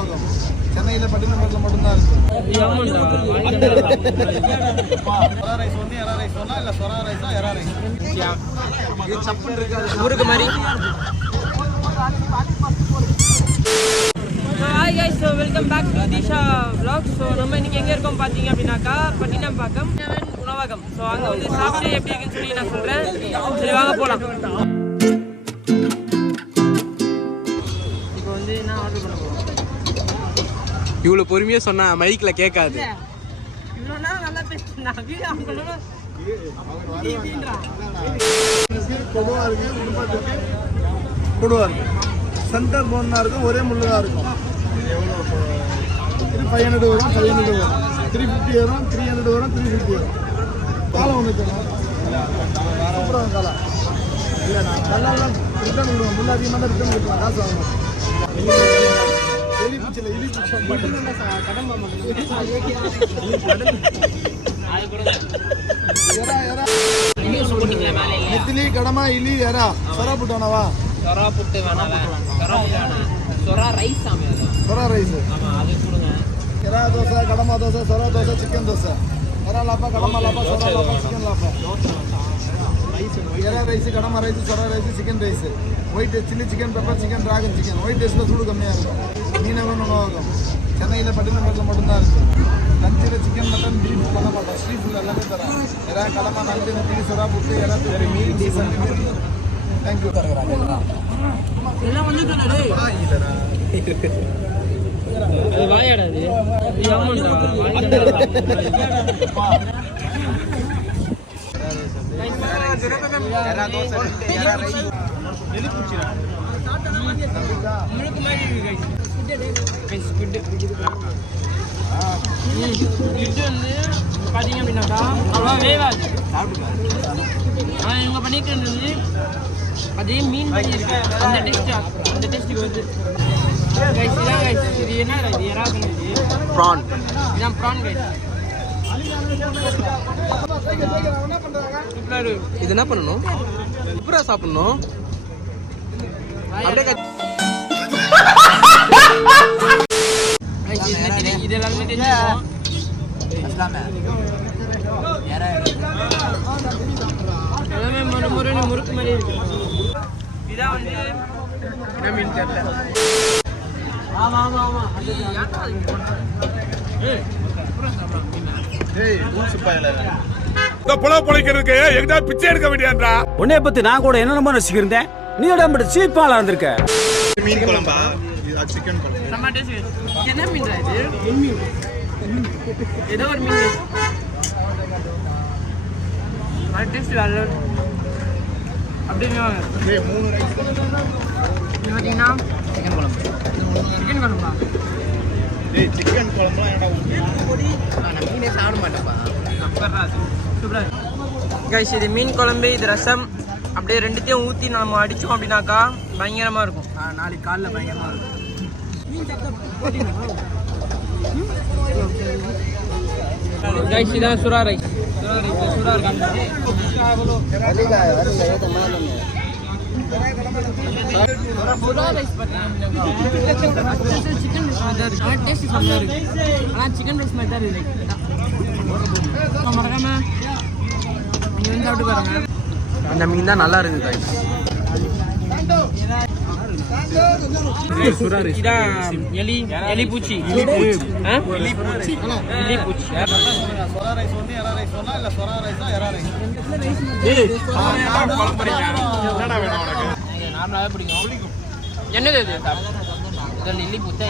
உணவகம் சென்னையில் பட்டினப்பாட்டில் மட்டும்தான் இருக்கு. சொரா ரைஸ் ஒன்று எறா ரைஸ் ஒன்றா இல்லை சொரா ரைஸா எறா ரைஸ் இது சப்புன்னு இருக்காது ஊருக்கு மாதிரி. Hi guys, so welcome back to Disha vlog. So நம்ம இன்றைக்கி எங்கே இருக்கோம் பார்த்தீங்க அப்படின்னாக்கா பட்டினப்பாக்கம் உணவகம். ஸோ அங்கே வந்து சாப்பிட்டு எப்படி இருக்குன்னு சொல்லி நான் சொல்கிறேன். சரி வாங்க போகலாம். இப்போ வந்து என்ன ஆர்டர் பண்ண போகிறோம். இவ்வளோ பொறுமையாக சொன்னால் மைக்கில் கேட்காது. இவ்வளோ நேரம் நல்லா பேசினா வீடு கொடுவா இருக்கு, சென்டர் போனா இருக்கு, ஒரே முள்ளுதான் இருக்கும். இது 500 வரும், 500 வரும், 350 வரும், 300 வரும், 350 வரும். காலம் ஒன்று தரும், சூப்பராக காலம் இல்லைண்ணா. கல்லாலாம் ரிட்டர்ன் விடுவோம், முள்ள அதிகமாக தான் ரிட்டர்ன் விடுவோம், காசு வாங்கணும். எலிப்பூச்சியில் நெத்திலி கடமா இலி எறா சொரா புட்டானவா சொரா புட்டு வேணாம், சொரா ரைஸ் சொரா ரைஸ் எறா தோசை, கடமா தோசை, சொரா தோசை, சிக்கன் தோசை, எறா லாப்பா, கடமா லாப்பா, சொரா லாப்பா, சிக்கன் லாப்பா, எறா ரைஸ், கடமா ரைஸ், சொரா rice, chicken rice, white chilli chicken, pepper chicken, dragon chicken. White ரைஸில் சூடு கம்மியாக இருக்கும். மீனவன் உணவகம் சென்னையில் பட்டினப்பாட்டில் மட்டும்தான் இருக்குது. லஞ்சில் சிக்கன், மட்டன், பீஃப் பண்ண மாட்டோம். ஸ்ட்ரீட் ஃபுட் எல்லாமே தரோம். எறா, கடமா, நண்டு, நெத்திலி, சொரா புட்டு, எறா தூரி, மீன், தேங்க்யூ. எல்லாம் வந்து வாயாடாது பார்த்தீங்க அப்படின்னாக்கா அவ்வளோ வேவாது. ஆனால் இவங்க பண்ணிட்டு இருந்தது அதே மீன் பண்ணி இருக்கு. அந்த டேஸ்ட்டுக்கு வந்து கைஸ் இதான் கைஸ். இது என்ன இது எறாதுன்னு இது ப்ரான், இதான் ப்ரான் கைஸ். இது என்ன பண்ணணும், சூப்பராக சாப்பிடணும். அப்படியே இது எல்லாமே தெரிஞ்சுக்கணும். எல்லாமே முருன்னு முறுக்கு மாதிரி இருக்கு. இதான் வந்து என்ன மீன் தெரியல. ஆமாம் ஆமாம் ஆமாம் பொழைக்கிறதுக்கு எங்கிட்ட பிச்சை எடுக்க வேண்டியன்றா. உன்னைய பத்தி நான் கூட என்ன ரசிக்கிறேன். நீ சீப்பாளா இருந்திருக்க. மீன் குழம்பா, சிக்கன் குழம்பு. நம்ம டேஸ்ட் என்ன மீன் இது? ஏதோ ஒரு மீன் டேஸ்ட் வேற அப்படின்னு பார்த்தீங்கன்னா சிக்கன் குழம்பு. சிக்கன் குழம்பா? சிக்கன் குழம்புலாம் நான் மீனே சாப்பிட மாட்டேன்ப்பா. சூப்பராக கைஸ். இது மீன் குழம்பு, இது ரசம். அப்படியே ரெண்டுத்தையும் ஊற்றி நம்ம அடித்தோம் அப்படின்னாக்கா பயங்கரமாக இருக்கும். நாளைக்கு காலைல பயங்கரமாக இருக்கும் கைஸ். இதான் சுறா ரைஸ். சுறா இருக்கு. சுறா ரைஸ் பார்த்தீங்கன்னா சிக்கன் ரைஸ் மாதிரி தான் இருக்கு. ஆனால் டேஸ்ட் செம்மையாக இருக்கு. ஆனால் சிக்கன் ரைஸ் மாதிரி தான் இருக்கு. மறக்காம நீங்கள் வந்து சாப்பிட்டு பாருங்க. அந்த மீன் தான் நல்லா இருக்குது guys. எலி பூச்சி. சொரா ரைஸ் ஒன்று எறா ரைஸ் ஒன்றா இல்லை சொரா ரைஸா எறா ரைஸ் நார்மலாகவே பிடிக்கும். என்னது இது? இது நெல்லி பூச்சா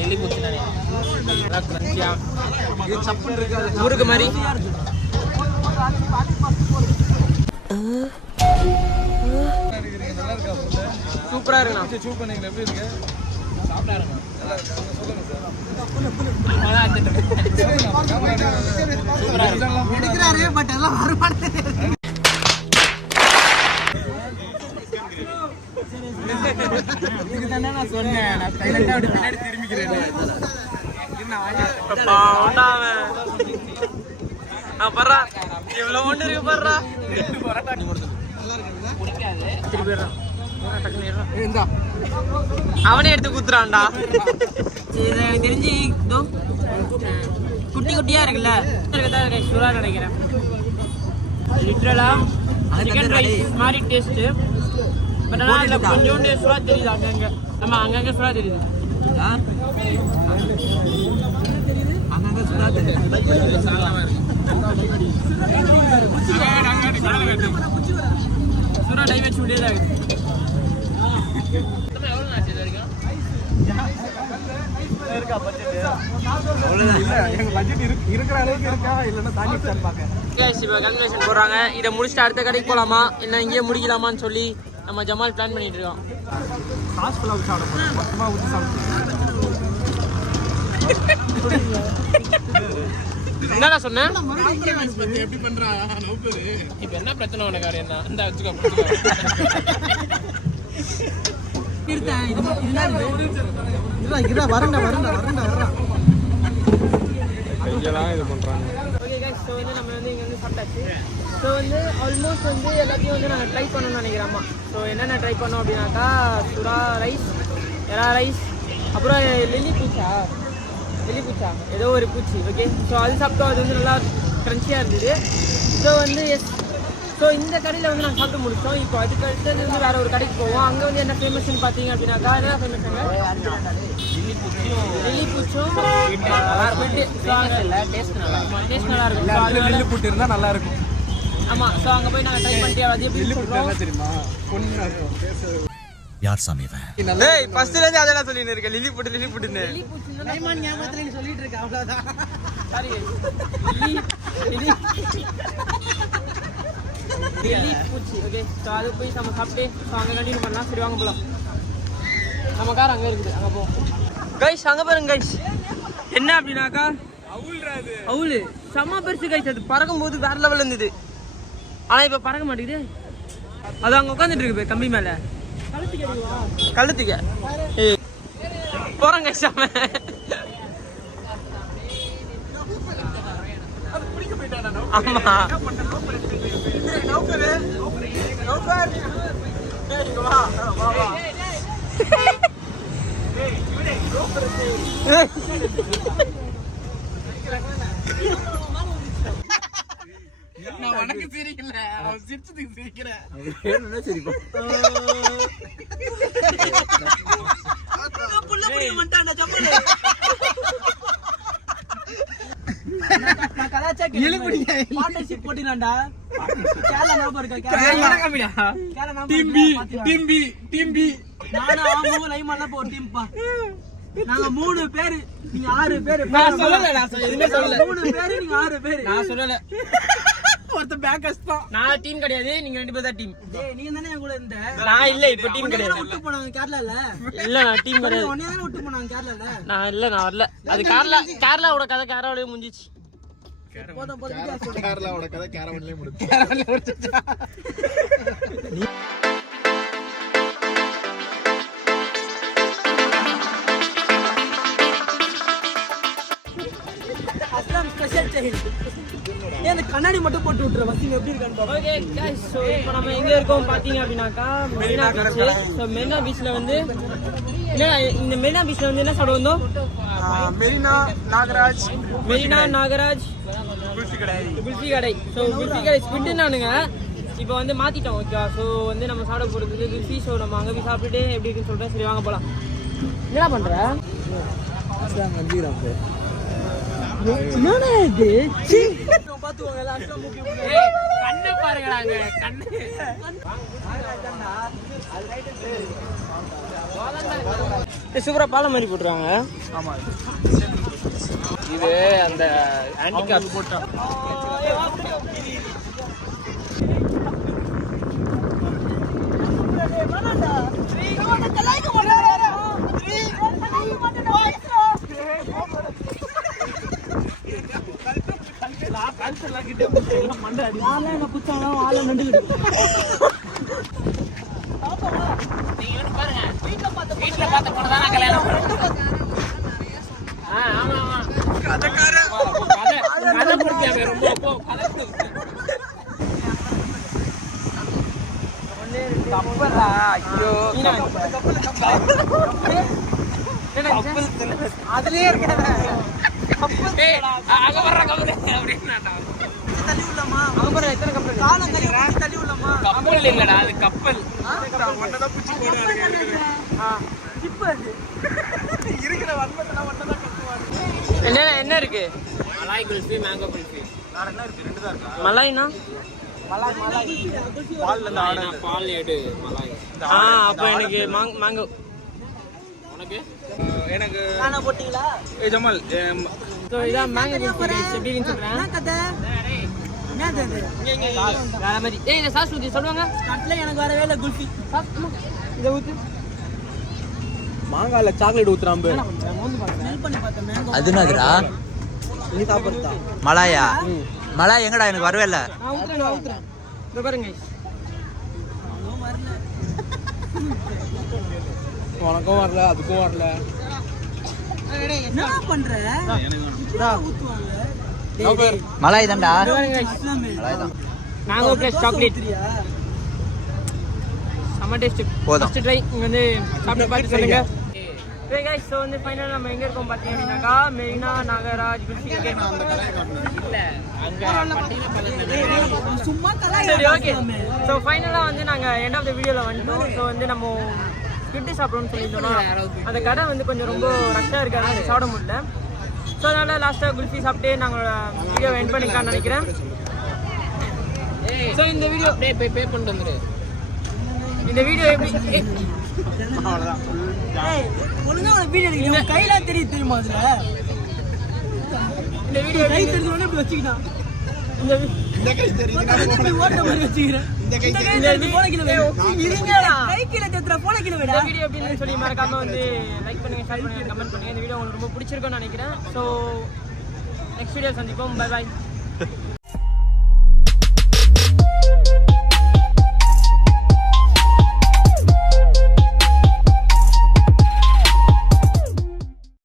நெல்லி பூச்சி தானே. இது சப்புன்னு இருக்காது ஊருக்கு மாதிரி. சூப்பராக இருக்குண்ணா. சூப் பண்ணிக்கிறேன். எப்படி இருக்கு? சாப்பிட்டா இருக்கும். எடுக்கிறாரு பட் எல்லாம் வருமானது. நான் சொன்னேன், நான் சைலண்டா அப்படி பின்னாடி திரும்பிக்கிறேன். பர்றா இவ்வளோ ஒன்று இருக்கு. பர்றா பிடிக்காது. திருப்பி அவனே எடுத்து குத்துறான்டா. இது எனக்கு தெரிஞ்சு இதோ குட்டி குட்டியா இருக்குல்ல சுறா நினைக்கிறேன். லிட்டரலா சிக்கன் ரைஸ் மாதிரி டேஸ்ட். பட் ஆனால் அதில் கொஞ்சோண்டு சுறா தெரியுது அங்கங்க. ஆமா அங்கங்க சுறா தெரியுது. சுறா டை வச்சு விட்டே இருக்கு. போடுறாங்க. இதை முடிச்சுட்டு அடுத்த கடைக்கு போலாமா இல்லை இங்கேயே முடிக்கலாமான்னு சொல்லி நம்ம ஜமால் பிளான் பண்ணிட்டு இருக்கோம். என்னடா சொன்னேன்? இப்ப என்ன பிரச்சனை உனக்கு? என்ன இந்த ஆல்மோஸ்ட் வந்து எல்லாத்தையும் வந்து நாங்கள் ட்ரை பண்ணணும்னு நினைக்கிறோம்மா. ஸோ என்னென்ன ட்ரை பண்ணோம் அப்படின்னாக்கா சுறா ரைஸ், எறா ரைஸ், அப்புறம் லில்லி பூச்சா ஏதோ ஒரு பூச்சி. ஓகே, ஸோ அது சாப்பிட்டோம். அது வந்து நல்லா க்ரன்ச்சியாக இருந்தது. ஸோ வந்து ஸோ இந்த கடையில் வந்து நாங்கள் சாப்பிட்டு முடித்தோம். இப்போ அதுக்கு அடுத்தது வந்து வேறு ஒரு கடைக்கு போவோம். அங்கே வந்து என்ன ஃபேமஸ்ன்னு பார்த்தீங்க அப்படின்னாக்கா என்ன ஃபேமஸாங்க? லில்லி பூச்சும் டேஸ்ட் நல்லா இருக்கும். லில்லி பூட்டு இருந்தால் நல்லா இருக்கும். ஆமாம், ஸோ அங்கே போய் நாங்கள் ட்ரை பண்ணிட்டு அது எப்படி சொல்கிறோம் தெரியுமா? யார் சாமி இவன்? ஏய் ஃபர்ஸ்ட்ல இருந்து அதெல்லாம் சொல்லிட்டு இருக்க. லில்லி புட்டுன்னு லைமான் ஞாபகத்துல சொல்லிட்டு இருக்க. அவ்வளவுதான். சாரி லில்லி பூச்சி. ஓகே, ஸோ அது போய் நம்ம சாப்பிட்டு ஸோ அங்கே கண்டினியூ பண்ணலாம். சரி வாங்க போகலாம். நம்ம கார் அங்கே இருக்குது, அங்கே போவோம். கைஸ் அங்கே பாருங்க கைஸ். என்ன அப்படின்னாக்கா அவுளு செம்ம பெருசு கைஸ். அது பறக்கும் போது வேற லெவலில் இருந்தது. ஆனால் இப்போ பறக்க மாட்டேங்குது. அது அங்கே உட்காந்துட்டு இருக்கு கம்பி மேலே. கழுத்துக்க போறாங்க. ஆமா உனக்கு சிரிக்கல, அவன் சிரிச்சதுக்கு சிரிக்கிறேன். நாங்க 3 பேரு, நீங்க 6 பேரு. நான் சொல்லல, எதுவுமே சொல்லல. 3 பேரு, நீங்க 6 பேரு. நான் சொல்லல. ஒருத்த பேக்கர்ஸ் தான். நான் டீம் கிடையாது, நீங்க 2 பேர் தான் டீம். டேய் நீங்க தானே என் கூட இருந்த. நான் இல்ல, இப்ப டீம் கிடையாது. விட்டு போனாங்க கேரளால. இல்ல நான் டீம் கிடையாது. ஒண்ணே தான விட்டு போனாங்க கேரளால. நான் இல்ல, நான் வரல. அது கேரளாவோட கதை கேரளாவோட முடிஞ்சிச்சு. கேரளாவோட கதை கேரளாவிலே முடிஞ்சிச்சு. கண்ணாடி மட்டும் போட்டு விட்டுற வசதி எப்படி இருக்கான்னு. ஓகே गाइस, சோ இப்போ நம்ம எங்க இருக்கோம் பாத்தீங்க அப்படினாக்கா மெரினா பீச். சோ மெரினா பீச்ல வந்து இந்த மெரினா பீச்ல வந்து என்ன சாப்பிட வந்தோம்? மெரினா நாகராஜ் குல்ஃபி கடை. ஸோ குல்ஃபி கடை ஸ்பிட்டுனானுங்க இப்போ வந்து மாற்றிட்டோம். ஓகே, ஸோ வந்து நம்ம சாப்பிட போகிறது குல்ஃபி. ஸோ நம்ம அங்கே போய் சாப்பிட்டுட்டு எப்படி இருக்குன்னு சொல்கிறேன். சரி வாங்க போகலாம். என்ன பண்ணுற? என்னடா இது? பார்த்துக்கோங்க, கண்ணை பாருங்கடாங்க. கண்ணு சூப்பராக பாலம் மாதிரி போட்டுருவாங்க. ஆமாம், இது அந்த ஆன்டிகாப் போட்டா. கப்பலா ஐயோ அதுலயே இருக்காத அங்க வர்ற கப்பல் அப்படின்னா தள்ளி உள்ளமா அங்க வர்ற எத்தனை கப்பல் காலம் தள்ளி உள்ளமா கப்பல் இல்லடா அது கப்பல் மண்ணதான் பிடிச்சி போடுவாங்க இருக்கிற வன்மத்தெல்லாம் மட்டும்தான் கட்டுவாங்க. என்ன இருக்கு மலாய் குல்ஃபி மேங்கோ குல்ஃபி வேற என்ன இருக்கு 2 தான் இருக்கா மலாய்னா பால்ல இருந்து ஆட பால் எடு மலாய் அப்ப எனக்கு மேங்கோ உனக்கு எனக்கு காண போட்டீங்களா ஜமால் சோ இதான் மேங்கோ குல்ஃபி எப்படின்னு சொல்றேன் என்ன கதை என்னது அது வேற மாதிரி இந்த சாஸ் ஊத்தி சொல்லுவாங்க கட்ல எனக்கு வரவே இல்லை குல்ஃபி இதை ஊத்து மாங்கால சாக்லேட் ஊத்துறாம்பு ஸ்மெல் பண்ணி பார்த்தேன் மேங்கோ அது என்னதுடா நீ சாப்பிடுறதா மலாயா மலாய் எங்கடா எனக்கு வரவே இல்லை நான் ஊத்துறேன் இதோ பாருங்க அதுவும் வரல உனக்கும் வரல அதுக்கும் வரல என்ன பண்ற இப்படிதான் ஊத்துவாங்க மலாய் தான்டா இஸ்லாமே மலாய் தான் மேங்கோ பிளஸ் சாக்லேட் ஊத்துறியா செம்ம டேஸ்ட் போதும். ஃபர்ஸ்ட் ட்ரை இங்க வந்து சாப்பிட்டு பார்த்து சொல்லுங்க ஓகே गाइस சோ வந்து ஃபைனலா நம்ம எங்க இருக்கோம் பாத்தீங்க அப்படினாக்கா மெரினா நாகராஜ் குல்ஃபி கேக் இல்ல அங்க பட்டின சும்மா சரி ஓகே சோ ஃபைனலா வந்து நாங்க எண்ட் ஆஃப் தி வீடியோல வந்துட்டோம் சோ வந்து நம்ம ஸ்கிட்டி சாப்பிடணும்னு சொல்லியிருந்தோம் அந்த கடை வந்து கொஞ்சம் ரொம்ப ரஷ்ஷாக இருக்காது சாப்பிட முடியல ஸோ அதனால லாஸ்ட்டாக குல்ஃபி சாப்பிட்டு நாங்கள் வீடியோ எண்ட் பண்ணிக்கலாம்னு நினைக்கிறேன் ஸோ இந்த வீடியோ போய் பே பண்ணிட்டு வந்துரு இந்த வீடியோ எப்படி ஏய் ஒழுங்கா ஒரு வீடியோ எடுங்க கையில தெரியுமா அதுல இந்த வீடியோ கை தெரிஞ்சவனே இப்படி வச்சுக்கிட்டான் இந்த கை தெரியுது ஓட்ட மாதிரி வச்சுக்கிறேன் இந்த கை இந்த போன கிலோ இருங்கடா கை கீழே தெத்துற போன கிலோ இந்த வீடியோ எப்படின்னு சொல்லி மறக்காம வந்து லைக் பண்ணுங்க ஷேர் பண்ணுங்க கமெண்ட் பண்ணுங்க இந்த வீடியோ உங்களுக்கு ரொம்ப பிடிச்சிருக்கும்னு நினைக்கிறேன் ஸோ நெக்ஸ்ட் வீடியோ சந்திப்போம் பை பாய்